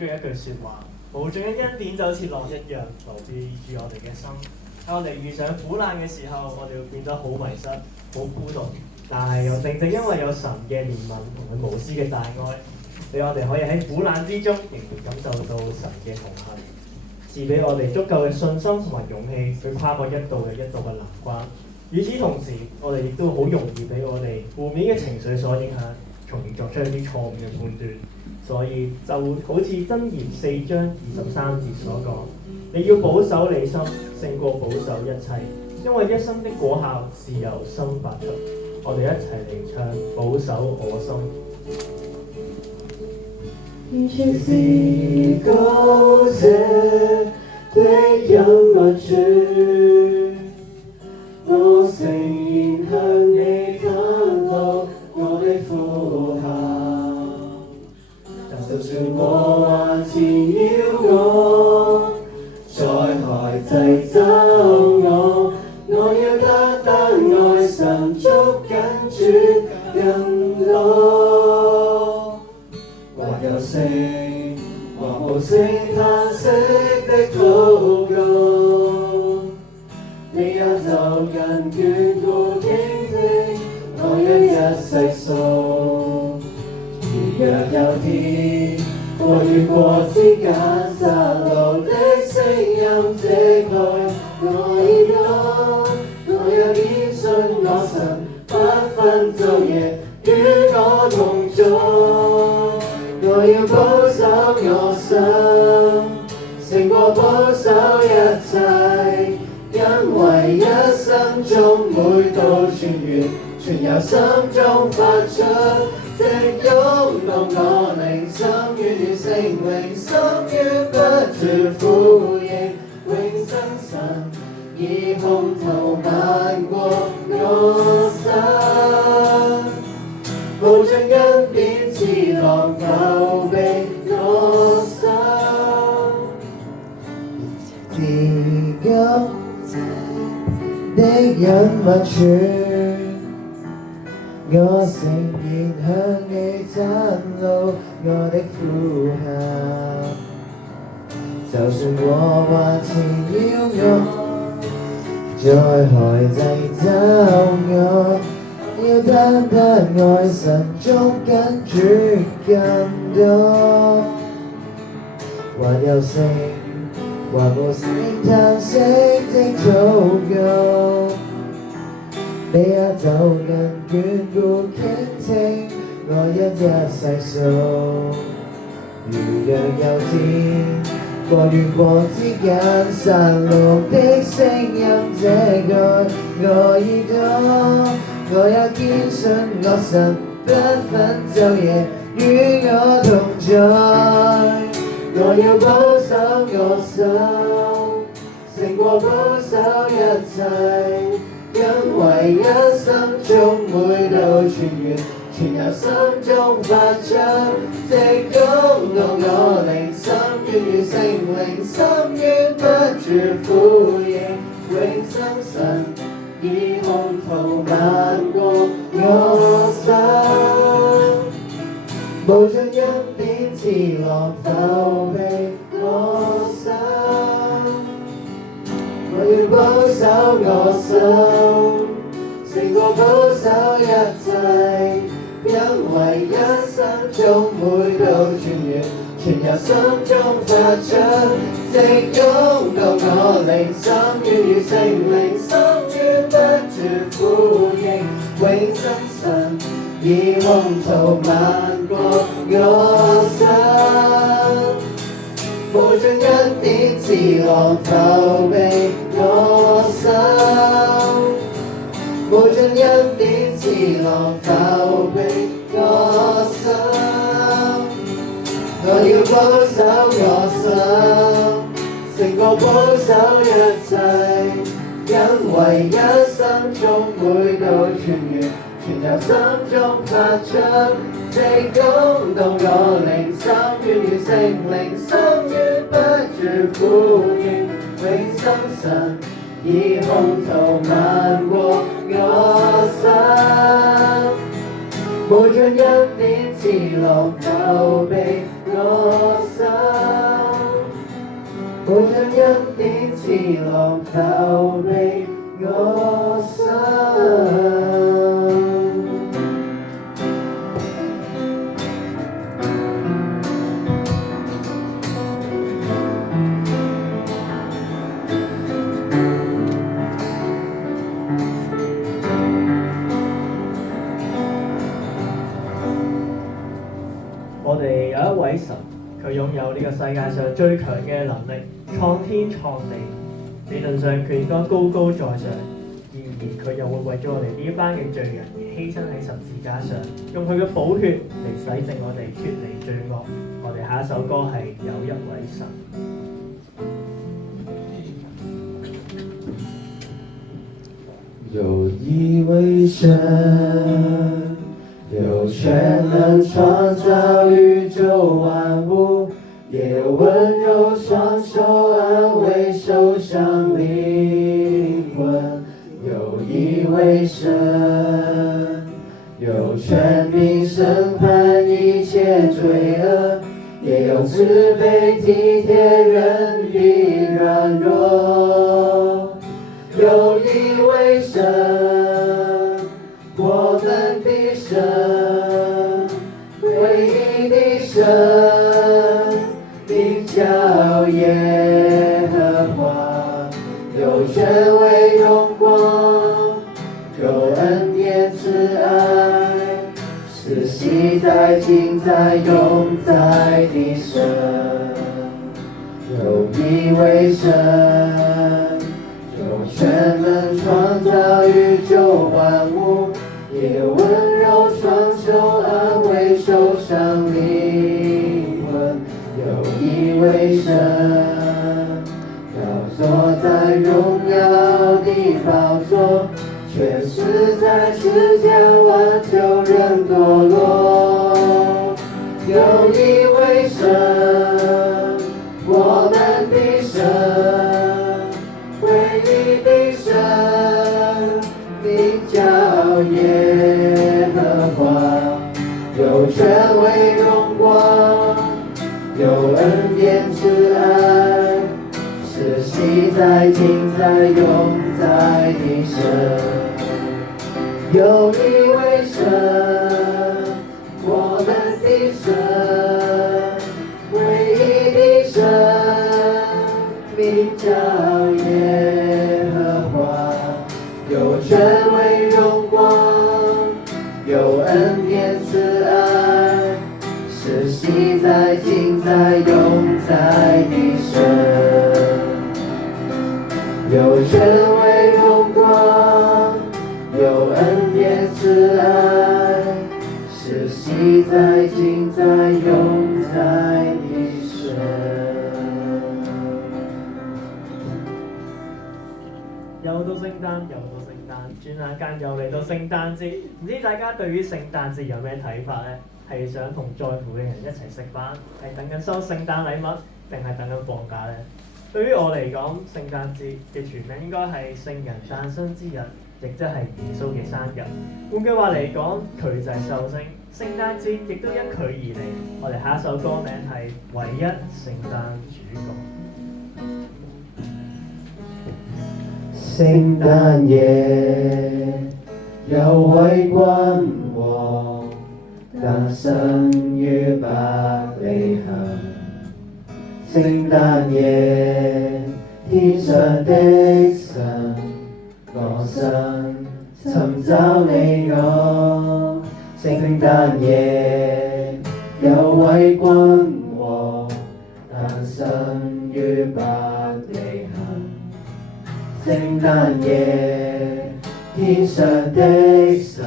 中一句説話，無盡嘅恩典就好似浪一樣流遍住我哋嘅心。喺我哋遇上苦難嘅時候，我哋會變得好迷失、好孤獨。但係又正正因為有神嘅憐憫同佢無私嘅大愛，俾我哋可以喺苦難之中仍然感受到神嘅同行，賜俾我哋足夠嘅信心同埋勇氣去跨過一道嘅難關。與此同時，我哋亦都好容易俾我哋負面嘅情緒所影響，從而作出一啲錯誤嘅判斷。所以就好似箴言4章23節所講，你要保守你心，勝過保守一切，因為一生的果效是由心發出。我哋一齊嚟唱保守我心。天主是高者的隱密處，我誠然向你袒露我的呼喊。就算禍患纏繞我，災害擠走我要單單愛神，捉緊主更多。或有聲，或無聲嘆息的禱告，你也就近眷顧傾聽我一一細數。如若有天過與過之間殺戮的聲音遮蓋我耳朵，我也堅信我神不分晝夜與我同在。我要保守我心，勝過保守一切，因為一生中每道泉源全由心中發出，直湧動我靈心，願與聖靈心願不住呼應，永生神以洪濤漫過我心，無盡恩典似浪浮庇我心，自高者的隱密處，我誠然向你袒露我的呼喊。就算禍患纏繞我，災害擠走我，要單單愛神，捉緊主更多。還有聲，還無聲嘆息的禱告，你也就近眷顧傾聽我一一細數。如若有天過與過之間散落的聲音遮蓋我耳朵，我也堅信我神不分晝夜與我同在。我要保守我心，勝過保守一切，因為一生中每道泉源全由心中發出，直湧動我靈心，願與聖靈心願不住呼應，永生神以洪濤漫過我心，無盡恩典似浪浮庇我心。我要保守我心，勝過保守一切，因為一生中每道泉源全由心中發出，直湧動我靈心，願與聖靈心願不住呼應，永生神以洪濤漫過我心，無盡恩典似浪浮庇我心，無盡恩典似浪浮庇我心。我要保守我心，勝過保守一切，因為一生中每道泉源全由心中發出，直湧動我靈心，願與聖靈心願不住呼應，永生神以洪濤漫過我心，無盡恩典似浪浮庇我心。好像恩典似浪浮庇我心。我哋有一位神，佢擁有呢個世界上最強嘅能力，創天創地，理論上佢應該高高在上。然而佢又會為咗我哋呢一班嘅罪人而犧牲喺十字架上，用佢嘅寶血嚟洗淨我哋，脫離罪惡。我哋下一首歌係有一位神。有一位神，有全能創造宇宙萬物，也有溫柔雙手安慰受傷靈魂。有一位神，有權柄審判一切罪惡，也有慈悲體貼人的軟弱。有一位神，我們的神，唯一的神，名叫耶和華，有權威榮光，有恩典慈愛，是昔在今在永在的神。有一位神，有權能創造宇宙萬物，也有溫柔雙手安慰受傷靈魂。有一位神，高坐在榮耀的寶座，卻死在十架挽救人墮落。有一位神，我們的神，唯一的神，名叫耶和華，有權威榮光，有恩典慈愛，是昔在今在永在的神。有一位神，我們的神，唯一的神，名叫耶和華，有權威榮光，有恩典慈愛，是昔在今在永在的神。有權威榮光，有恩典慈愛，是昔在今在永在的神。又到聖誕，又到聖誕，轉眼間又嚟到聖誕節。唔知大家對於聖誕節有咩睇法呢？係想同在乎嘅人一齊食飯，係等緊收聖誕禮物，定係等緊放假呢？對於我嚟講，聖誕節嘅全名應該係聖人誕生之日，亦即係耶穌嘅生日。換句話嚟講，佢就係壽星。聖誕節亦都因佢而嚟。我哋下一首歌名係《唯一聖誕主角》。聖誕夜有位君王誕生於伯利恆。聖誕夜天上的神降生，尋找你我。聖誕夜有位君王誕生於伯利恆。聖誕夜天上的神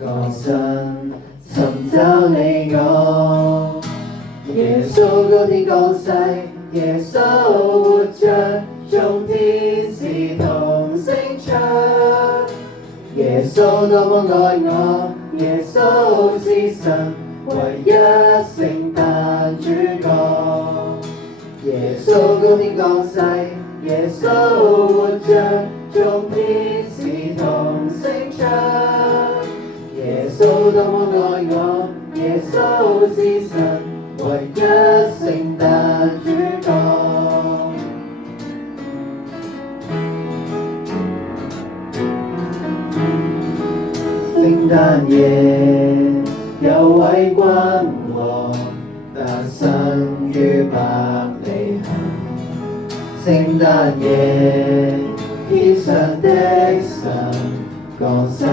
降生，尋找你我。耶穌高天降世，耶穌活着，眾天使同聲唱。耶穌多麼愛我，耶穌是神唯一聖誕主角。耶穌高天降世，耶穌活着，眾天使同聲唱。耶穌多麼愛我，耶穌是神唯一聖誕主角。誕夜有位君王誕生於伯利恆，聖誕夜天上的神降生，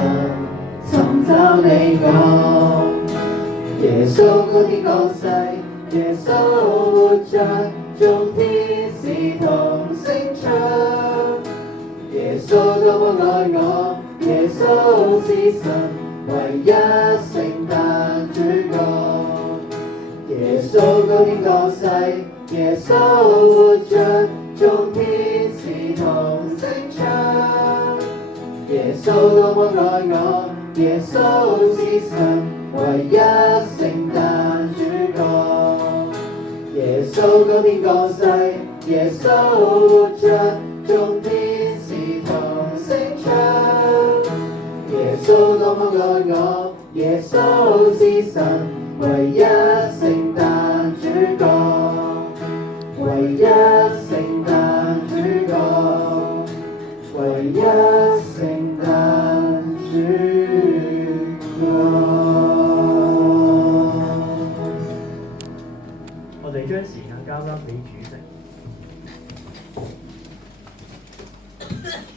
尋找你我。耶穌高天降世，耶穌活着，眾天使同聲唱。耶穌多麼愛我，耶穌是神唯一聖誕主角。耶穌高天降世，耶穌活着，眾天使同聲唱。耶穌多麼愛我，耶穌是神唯一聖誕主角。耶穌高天降世，耶穌活着，眾天使同聲唱。耶穌多麼愛我，耶穌是神唯一聖誕主角，唯一聖誕主角，唯一聖誕主角。我哋將時間交翻俾主席。